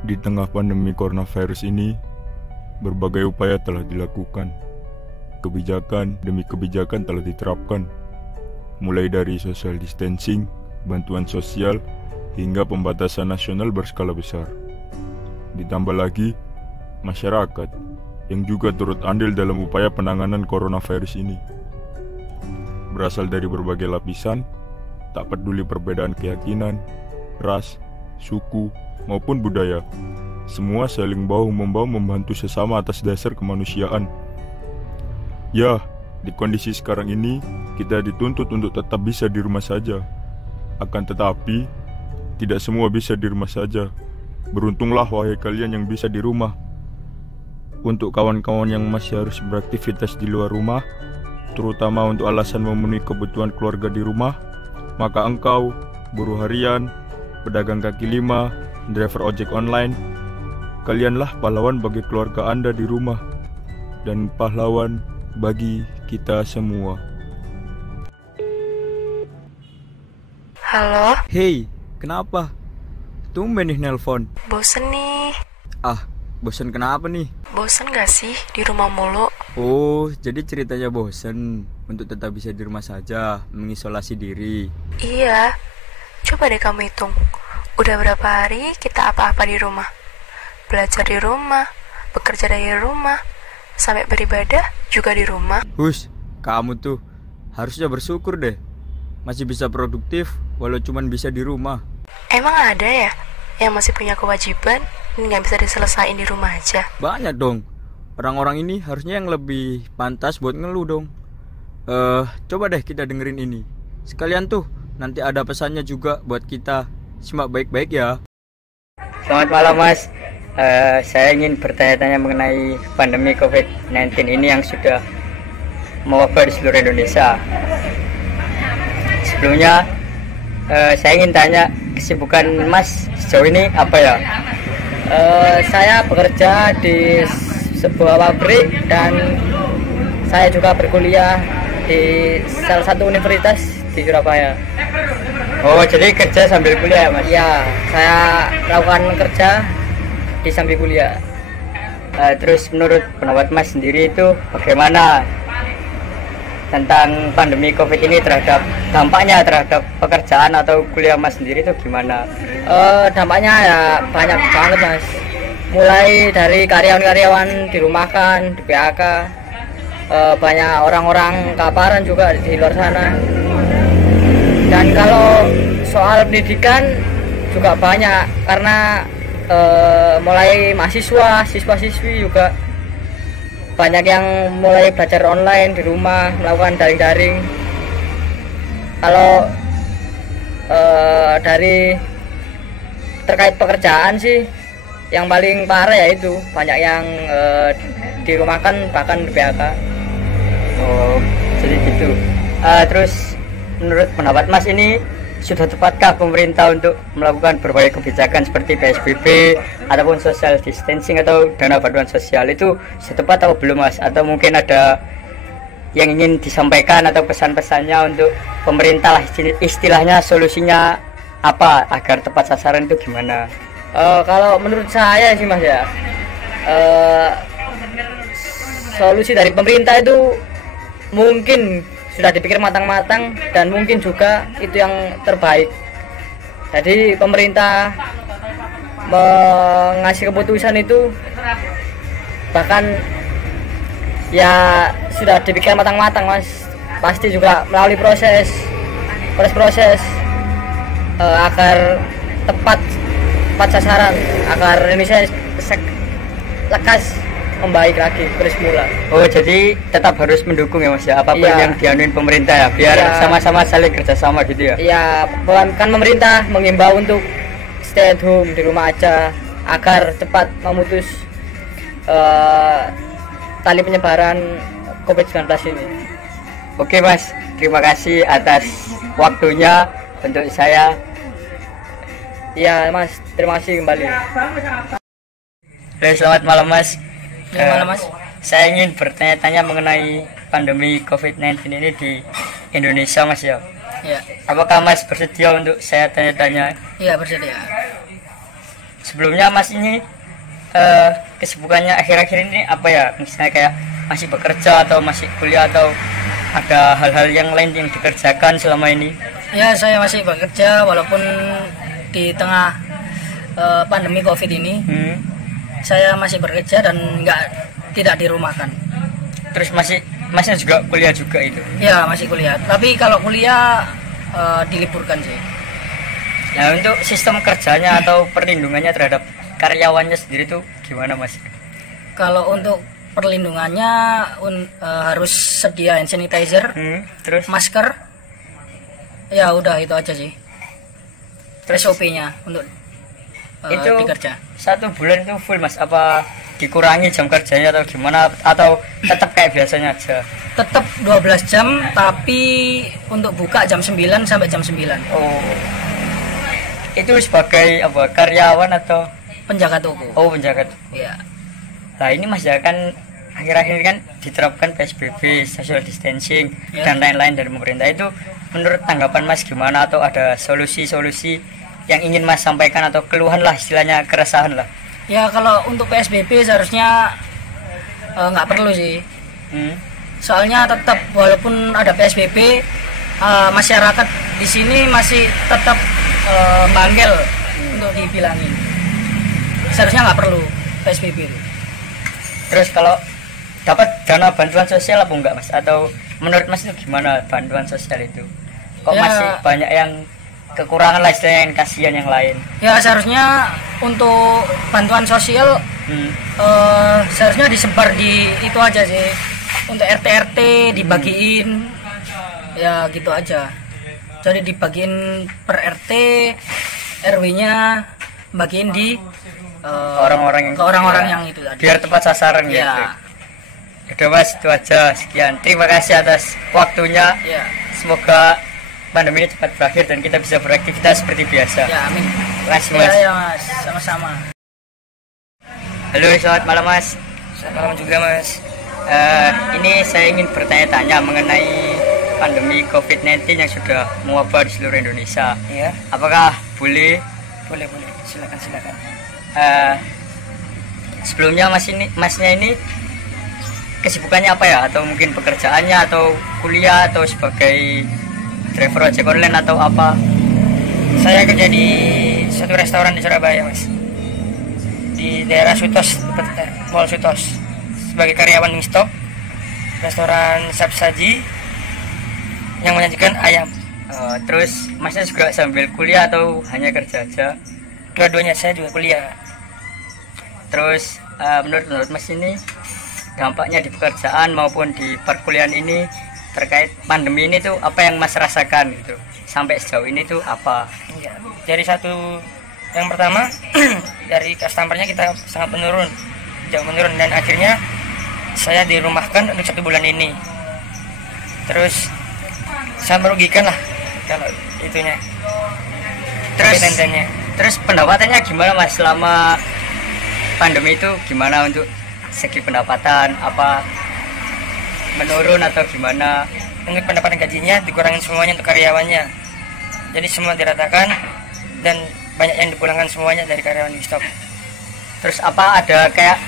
Di tengah pandemi coronavirus ini, berbagai upaya telah dilakukan. Kebijakan demi kebijakan telah diterapkan, mulai dari social distancing, bantuan sosial, hingga pembatasan nasional berskala besar. Ditambah lagi, masyarakat yang juga turut andil dalam upaya penanganan coronavirus ini. Berasal dari berbagai lapisan, tak peduli perbedaan keyakinan, ras, suku, maupun budaya. Semua saling bahu-membahu membantu sesama atas dasar kemanusiaan. Ya, di kondisi sekarang ini, kita dituntut untuk tetap bisa di rumah saja. Akan tetapi, tidak semua bisa di rumah saja. Beruntunglah wahai kalian yang bisa di rumah. Untuk kawan-kawan yang masih harus beraktivitas di luar rumah, terutama untuk alasan memenuhi kebutuhan keluarga di rumah, maka engkau, buruh harian, pedagang kaki lima, driver ojek online, kalianlah pahlawan bagi keluarga Anda di rumah dan pahlawan bagi kita semua. Halo? Hei, kenapa? Tumben nih nelpon. Bosen nih. Ah, bosen kenapa nih? Bosen gak sih di rumah mulu? Oh, jadi ceritanya bosen untuk tetap bisa di rumah saja, mengisolasi diri. Iya. Coba deh kamu hitung. Udah berapa hari kita apa-apa di rumah? Belajar di rumah, bekerja dari rumah, sampai beribadah juga di rumah. Hus, kamu tuh harusnya bersyukur deh. Masih bisa produktif walau cuman bisa di rumah. Emang ada ya yang masih punya kewajiban dan gak bisa diselesain di rumah aja? Banyak dong. Orang-orang ini harusnya yang lebih pantas buat ngeluh dong. Coba deh kita dengerin ini. Sekalian tuh nanti ada pesannya juga buat kita. Simak baik-baik ya. Selamat malam Mas. Saya ingin bertanya-tanya mengenai pandemi COVID-19 ini yang sudah mewabah di seluruh Indonesia. Sebelumnya saya ingin tanya kesibukan Mas sejauh ini apa ya? Saya bekerja di sebuah pabrik dan saya juga berkuliah di salah satu universitas di Surabaya. Oh, jadi kerja sambil kuliah ya Mas? Iya, saya lakukan kerja di sambil kuliah. Terus menurut pendapat Mas sendiri itu bagaimana tentang pandemi COVID ini terhadap dampaknya terhadap pekerjaan atau kuliah Mas sendiri itu gimana? Dampaknya ya banyak banget Mas. Mulai dari karyawan-karyawan dirumahkan, di PHK, banyak orang-orang kelaparan juga di luar sana. Dan kalau soal pendidikan juga banyak karena mulai mahasiswa, siswa-siswi juga banyak yang mulai belajar online di rumah, melakukan daring-daring. Kalau dari terkait pekerjaan sih, yang paling parah ya itu banyak yang dirumahkan bahkan di PHK. Oh, jadi gitu. Terus menurut pendapat Mas ini sudah tepatkah pemerintah untuk melakukan berbagai kebijakan seperti PSBB ataupun social distancing atau dana bantuan sosial itu sudah tepat atau belum Mas? Atau mungkin ada yang ingin disampaikan atau pesan-pesannya untuk pemerintah lah, istilahnya solusinya apa agar tepat sasaran itu gimana? Kalau menurut saya sih Mas ya, solusi dari pemerintah itu mungkin sudah dipikir matang-matang dan mungkin juga itu yang terbaik. Jadi pemerintah mengasih keputusan itu bahkan ya sudah dipikir matang-matang Mas. Pasti juga melalui proses agar tepat sasaran, agar Indonesia lekas membaik lagi terus mula. Oh, jadi tetap harus mendukung ya Mas ya, apapun yang dianuin pemerintah ya, biar sama-sama saling kerjasama gitu ya. Iya, kan pemerintah mengimbau untuk stay at home, di rumah aja, agar cepat memutus tali penyebaran COVID-19 ini. Oke Mas, terima kasih atas waktunya untuk saya. Iya Mas, terima kasih kembali. Selamat malam Mas. Selamat malam Mas. Saya ingin bertanya-tanya mengenai pandemi COVID-19 ini di Indonesia Mas ya. Iya. Apakah Mas bersedia untuk saya tanya-tanya? Iya, bersedia. sebelumnya Mas ini kesibukannya akhir-akhir ini apa ya? Misalnya kayak masih bekerja atau masih kuliah atau ada hal-hal yang lain yang dikerjakan selama ini? Ya, saya masih bekerja walaupun di tengah pandemi COVID ini. Saya masih bekerja dan tidak dirumahkan. Terus masnya juga kuliah juga itu? Ya, masih kuliah. Tapi kalau kuliah diliburkan sih. Nah, untuk sistem kerjanya atau perlindungannya terhadap karyawannya sendiri itu gimana, Mas? Kalau untuk perlindungannya harus sedia hand sanitizer, terus masker. Ya udah itu aja sih. Terus SOP-nya untuk itu dikerja. 1 bulan itu full, Mas? Apa dikurangi jam kerjanya atau gimana? Atau tetap kayak biasanya aja? Tetap 12 jam, tapi untuk buka jam 9 sampai jam 9. Oh, itu sebagai apa, karyawan atau Penjaga toko. oh penjaga? Ya. Nah ini Mas ya kan akhir-akhir ini kan diterapkan PSBB, social distancing dan lain-lain dari pemerintah. Itu menurut tanggapan Mas gimana, atau ada solusi-solusi yang ingin Mas sampaikan atau keluhan lah, istilahnya keresahan lah? Ya kalau untuk PSBB seharusnya nggak perlu sih. Soalnya tetap walaupun ada PSBB, masyarakat di sini masih tetap bandel untuk dibilangin. Seharusnya nggak perlu PSBB itu. Terus kalau dapat dana bantuan sosial apa enggak, Mas? Atau menurut Mas itu gimana bantuan sosial itu? Kok Ya, masih banyak yang kekurangan lah, istilahnya yang kasihan yang lain? Ya seharusnya untuk bantuan sosial seharusnya disebar di itu aja sih. Untuk RT dibagiin, ya gitu aja. Jadi dibagiin per RT, RW-nya bagiin di orang-orang yang itu tadi. Biar tepat sasaran Ya. gitu. Udah Mas, itu aja. Sekian. Terima kasih atas waktunya. Ya. Semoga pandemi ini cepat berakhir dan kita bisa beraktivitas seperti biasa. Ya, amin. Terima kasih, Mas. Ya, Mas. Sama-sama. Halo, selamat malam, Mas. Selamat malam juga, Mas. Ini saya ingin bertanya-tanya mengenai pandemi COVID-19 yang sudah mewabah di seluruh Indonesia. Iya. Apakah boleh? Boleh. Silakan. Sebelumnya masnya ini kesibukannya apa ya? Atau mungkin pekerjaannya, atau kuliah, atau sebagai driver ojek online, atau apa? Saya kerja di satu restoran di Surabaya, Mas. Di daerah Sutos, Mall Sutos. Sebagai karyawan Wingstop, restoran Sapsaji yang menyajikan ayam. Terus masnya juga sambil kuliah atau hanya kerja aja? Dua-duanya, saya juga kuliah. Terus menurut Mas ini dampaknya di pekerjaan maupun di perkuliahan ini terkait pandemi ini tuh apa yang Mas rasakan gitu sampai sejauh ini tuh apa? Ya, dari yang pertama dari customernya kita sangat jauh menurun, dan akhirnya saya dirumahkan untuk 1 bulan ini. Terus sangat merugikan lah kalau itunya. Terus pendapatannya gimana, Mas, selama pandemi itu? Gimana untuk segi pendapatan, apa menurun atau gimana? Untuk pendapatan gajinya dikurangin semuanya untuk karyawannya, jadi semua diratakan dan banyak yang dipulangkan semuanya dari karyawan Wingstop. Terus apa ada kayak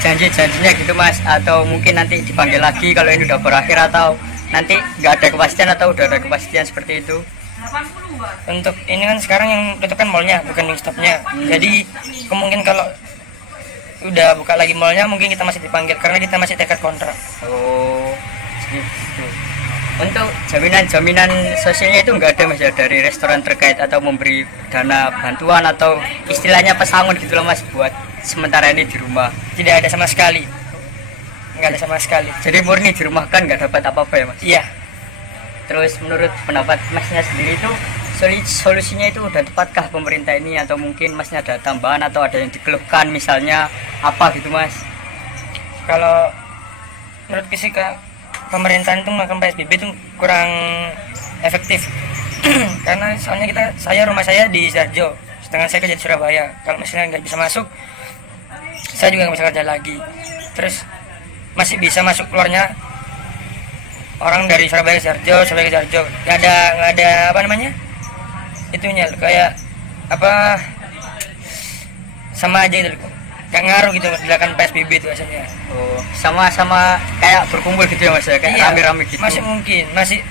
janji-janjinya gitu, Mas, atau mungkin nanti dipanggil lagi kalau ini udah berakhir, atau nanti nggak ada kepastian atau udah ada kepastian seperti itu? Untuk ini kan sekarang yang tutup kan mallnya, bukan Wingstopnya. Jadi kemungkinan kalau udah buka lagi mallnya mungkin kita masih dipanggil karena kita masih terikat kontrak. Oh, gitu. Untuk jaminan sosialnya itu nggak ada, Mas, ya, dari restoran terkait atau memberi dana bantuan atau istilahnya pesangon gitu loh, Mas, buat sementara ini di rumah? Tidak ada sama sekali. Nggak ada sama sekali. Jadi murni dirumahkan, nggak dapat apa-apa ya, Mas? Iya. Terus menurut pendapat Masnya sendiri itu solusinya itu udah tepatkah pemerintah ini, atau mungkin Masnya ada tambahan atau ada yang dikeluhkan misalnya apa gitu, Mas? Kalau menurut sih pemerintahan itu melakukan PSBB itu kurang efektif. Karena soalnya rumah saya di Sidoarjo, sedangkan saya kerja di Surabaya. Kalau misalnya nggak bisa masuk, saya juga nggak bisa kerja lagi. Terus masih bisa masuk keluarnya orang dari Surabaya ke Sidoarjo, nggak ada apa namanya itunya, kayak apa sama aja gitu, nggak ngaruh gitu dilakukan PSBB itu biasanya. Oh, sama-sama kayak berkumpul gitu ya Mas ya, kayak Iya, rame-rame gitu. masih mungkin,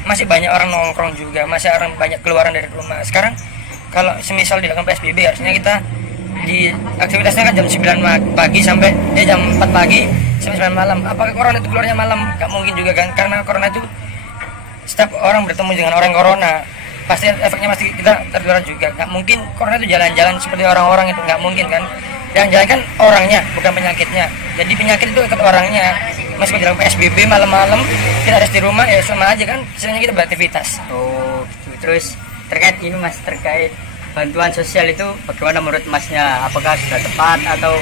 masih banyak orang nongkrong juga, masih orang banyak keluaran dari rumah. Sekarang kalau semisal dilakukan PSBB harusnya kita di aktivitasnya kan jam 9 pagi sampai jam 4 pagi sampai 9 malam. Apakah corona itu keluarnya malam? Nggak mungkin juga kan, karena corona itu setiap orang bertemu dengan orang corona pasti efeknya pasti kita tertular juga. Nggak mungkin corona itu jalan-jalan seperti orang-orang, itu nggak mungkin kan. Yang jalan kan orangnya, bukan penyakitnya. Jadi penyakit itu ikut orangnya. Meskipun dalam PSBB malam-malam kita harus di rumah, ya sama aja kan, misalnya kita beraktivitas. Oh gitu. Terus terkait ini Mas, terkait bantuan sosial itu bagaimana menurut Masnya? Apakah sudah tepat atau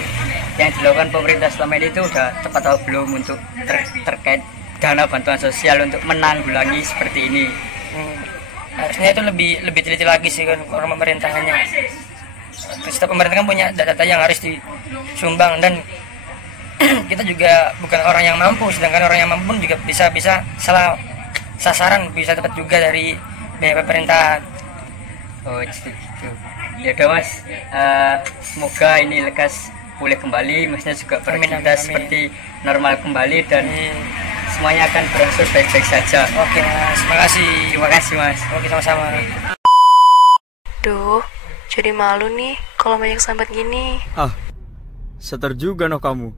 yang dilakukan pemerintah selama ini itu sudah tepat atau belum untuk terkait dana bantuan sosial untuk menanggulangi seperti ini? Harusnya itu lebih teliti lagi sih kan orang pemerintahannya. Setiap pemerintah kan punya data yang harus disumbang, dan kita juga bukan orang yang mampu, sedangkan orang yang mampu pun juga bisa salah sasaran, bisa dapat juga dari biaya pemerintahan. Oh gitu. Ya udah Mas, semoga ini lekas pulih kembali, Masnya juga beraktivitas seperti normal kembali dan semuanya akan berangsur baik-baik saja. Oke Mas, makasih. Terima kasih Mas. Oke, sama-sama. Duh, jadi malu nih kalau banyak sahabat gini. Seter juga noh kamu.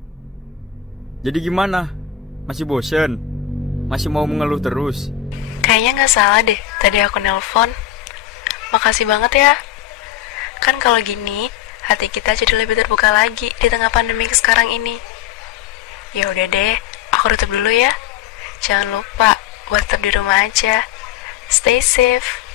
Jadi gimana? Masih bosen? Masih mau mengeluh terus? Kayaknya nggak salah deh tadi aku nelpon. Makasih banget ya. Kan kalau gini, hati kita jadi lebih terbuka lagi di tengah pandemi sekarang ini. Ya udah deh, aku tutup dulu ya. Jangan lupa buat tetap di rumah aja. Stay safe.